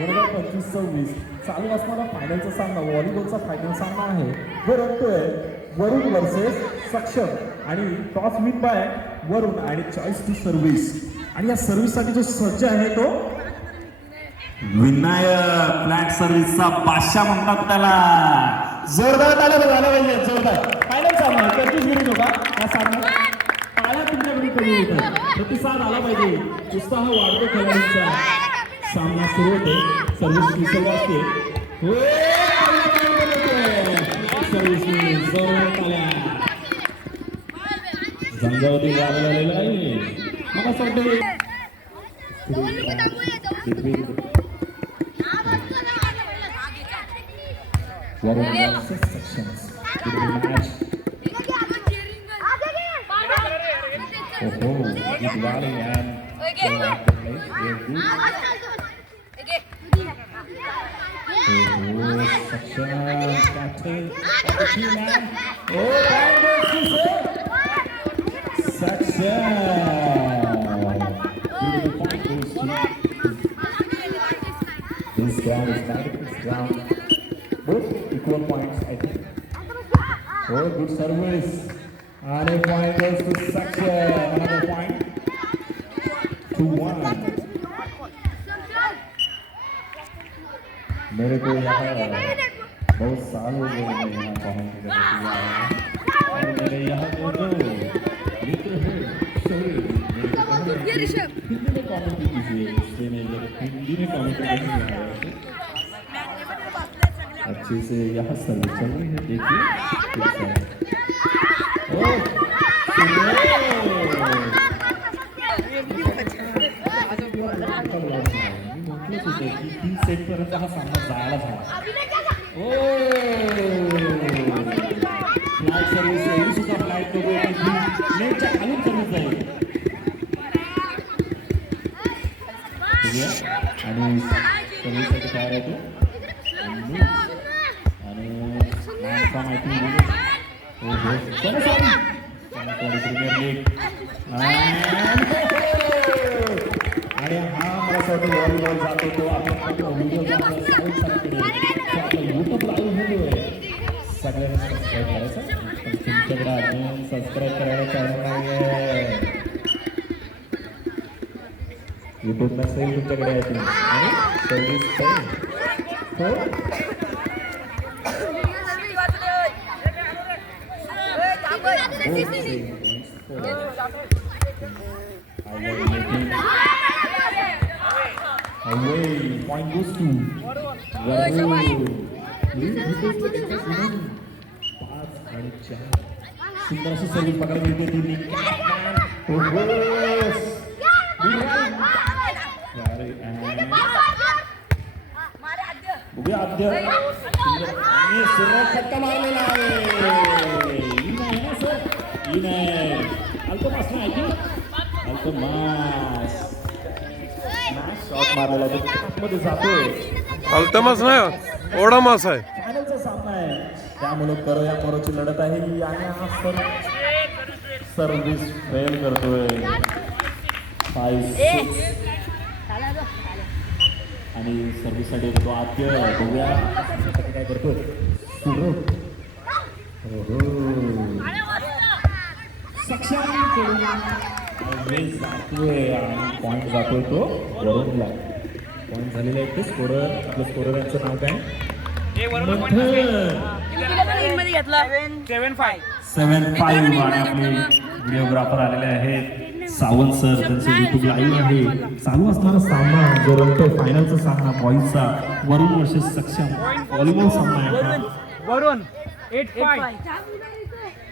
2025-26 चालू असणारा फायनलचा सामना व्हॉलीबॉलचा फायनल सामना आहे. जो रंगतोय वरुण वर्सेस सक्षम आणि टॉस विन बाय वरुण आणि चॉईस टू सर्व्हिस. आणि या सर्व्हिससाठी जो सज्ज आहे तो विनायक फ्लॅट सर्व्हिसचा बादशाह म्हणतात त्याला. जोरदार ताली झाला पाहिजे. जोरदार फायनल सामना आहे. कधीच विरोध नका हा सामना पाया तुमच्याकडे कमी होतं. प्रतिसाद आला पाहिजे. उत्साह वाढतो खेळाडूंचा. सामना सुरू होते. सर्व्हिस विसर्ग असते. सर्व्हिस जोरदार ताल्या जंगावती झालेला आहे. मला असं वाटतं Warren versus sections. Good match. Oh, good volley and section captain. Oh, section. This ground is not this ground. Both equal points, I think. Oh, good service. And a point goes to Saksha. Another point. 2-1. मेरे को यहाँ बहुत साल हो गए हैं यहाँ comment करने के लिए और मेरे यहाँ जो मित्र हैं सॉरी हिंदी में कमेंट कीजिए. इसलिए मैं हिंदी में कमेंट नहीं आ रहा है. अच्छे से यहाँ सर्विस चल रही है. देखिए तीन सेट पर्यंत हा सामना जायला झाला. फ्लाईट सर्व्हिस एवढी सुद्धा फ्लाईट बघू नेटच्या खालून सर्व्हिस जाईल. आणि सर्व्हिससाठी तयार आहे तो. आणि हा मला असं वाटतं व्हॉलीबॉल जातो तो आपण व्हिडिओ यूट्यूब लाईव्ह व्हिडिओ आहे. सगळ्यांना सबस्क्राईब करायचं. तुमच्याकडे अजून सबस्क्राईब करायला चॅनल नाही आहे. यूट्यूब नसेल तुमच्याकडे आहे आणि सर्व्हिस हो. Away, point goes to Warun. 5 आणि 4. सुंदर अशी सर्व्हिस पकडायला मिळते दोन्ही. बघूया आद्य आणि सुरुवात फटका मारलेला आहे. अल्तमास ना आहे की अल्तमास शॉट मारलेला आहे. मध्ये जातोय. अल्तमास नाही ओडामास आहे. फायनलचा सामना आहे त्यामुळे करो या करोची लढत आहे. आणि हा सर्व्हिस फेल करतोय. 5-6 आणि सर्व्हिससाठी तो आद्य बघूया काय करतोय. सुरू सक्षम जातोय आणि पॉईंट जातोय तो वरुणला. पॉईंट झालेले आहेत ते स्कोरर. आपलं स्कोरर यांचं नाव काय? 7-5. आणि आपले व्हिडिओग्राफर आलेले आहेत सावंत सर. त्यांचं युट्यूब लाईव्ह आहे. चालू असणारा सामना जो रंगतोय फायनलचा सामना बॉईजचा वरुण वर्सेस सक्षम व्हॉलीबॉल सामना आहे. वरुण 8-5.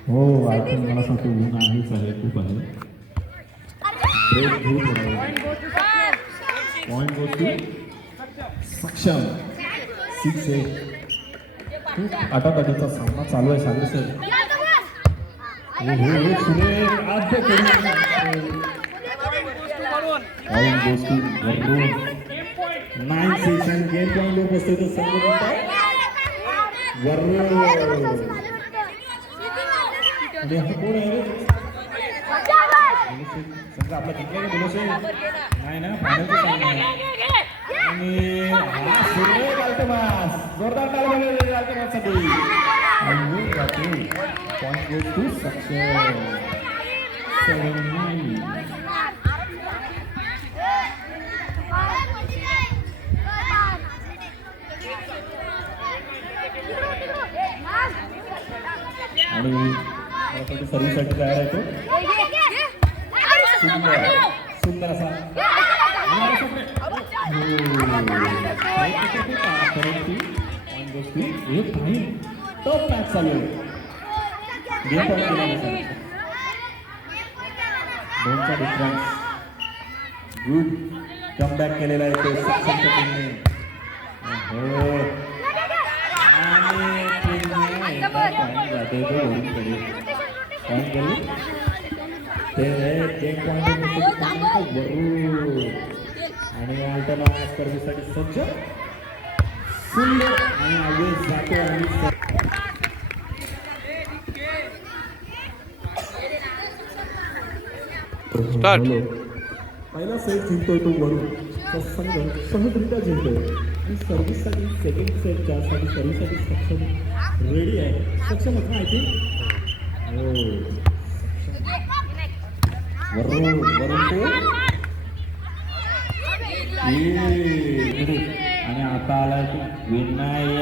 हो आणखी मला सांगतो ऊन आहेच आहे खूप आहे. ब्रेक घेऊ थोडा. पॉईंट गोष्टी सक्षम. 6-8. खूप आटापाटीचा सामना चालू आहे. सागर सर सुरेख आद्य करून गोष्टी वरून 9-6 आणि गेम पॉईंटवर बसतोय तो संघ वरून. कोण आहे समजा आपला जिंकला का बोलवशे नाही ना फायनलचा सामना आहे. आणि सुरेख अल्तमास जोरदार टाळ्या वाजवल्या अल्तमाससाठी आणि जाते पॉइंट गोज टू सक्षम 7-9 आणि सर्व्हिससाठी तयार आहे तो सुंदर असा परंतु एक नाही टॉप मॅच चालू आहे दोनचा डिफरन्स गुड कमबॅक केलेला आहे तो सक्षमच्या टीमने आणि जाते तो वरूनकडे पॉईंट गेली ते पॉईंट वरून आणि अल्टमा स्पर्धेसाठी सज्ज सुंदर आणि आवेश जातो आणि स्टार्ट. पहिला सेट जिंकतोय तो वरून तो संघ सहजरित्या जिंकतोय आणि सर्व्हिससाठी सेकंड सेट ज्यासाठी सर्व्हिससाठी सक्षम रेडी आहे सक्षम असं माहिती हो वरून तो आणि आता आला तू विनायक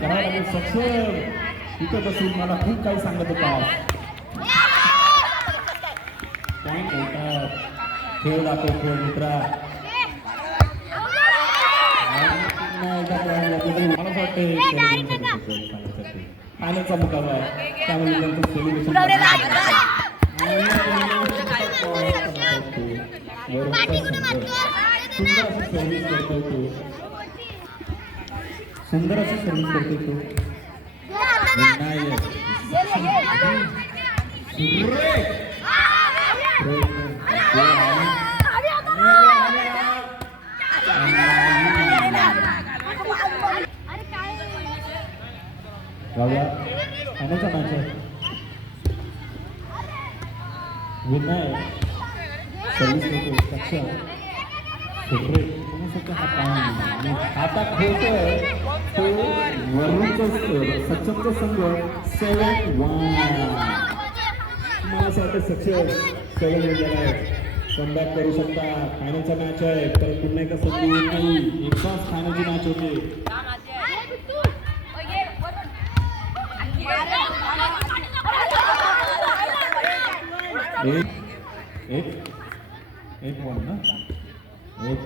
करावं लागेल सक्षम तिथं बसून मला खूप काही सांगत होता पॉईंट होतात खेळ दाखव खेळ मित्रा मला वाटतं फायनलचा मुकाबला आहे त्यामुळे त्यांचं सेलिब्रेशन सुंदर अशी सर्व्हिस करतो तो आणायचा मॅच आहे विनायक सर्व्हिस करतो सक्षम हातात खेळतोय तो वरूनचा सक्षमचा संघ 7-1 मला असं वाटतं सक्षम 7 झाला आहे कमबॅक करू शकता फायनलचा मॅच आहे तर पुन्हा एका संधी येत नाही एकदाच फायनलची मॅच होते एक वन ना 1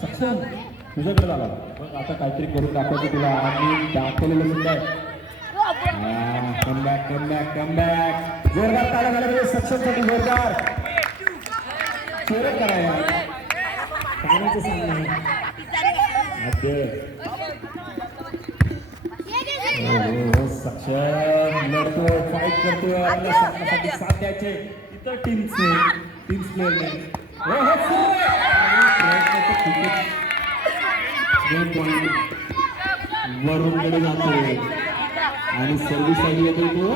सक्षम तुझ्याकडे झाला पण आता काहीतरी करून दाखवायचं तुला आणि दाखवलेलं सुद्धा आहे कमबॅक जोरदार ताला झाला पाहिजे सक्षमसाठी जोरदार चोरत करायला पाण्याचं सामना सक्षम लढतो फाईट करतोय आपल्या स्वप्नासाठी साथ द्यायचे इतर टीम्स प्लेअरने वरूनकडे जातोय आणि सर्व्हिस आली येतो तो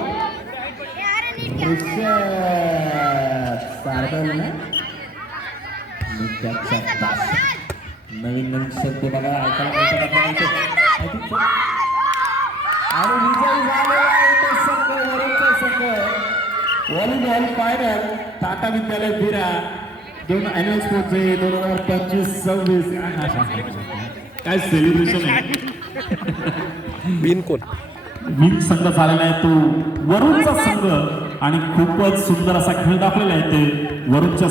नवीन शब्द बघा आणि विजय झालेला आहे तो संघ वरूनचा संघ व्हॉलीबॉल फायनल टाटा विद्यालय बिरा दोन अॅन्युअल स्पोर्ट्स 2025-26 काय सेलिब्रेशन आहे विन संघ झालेला आहे तो वरूनचा संघ आणि खूपच सुंदर असा खेळ दाखवलेला आहे ते वरूनच्या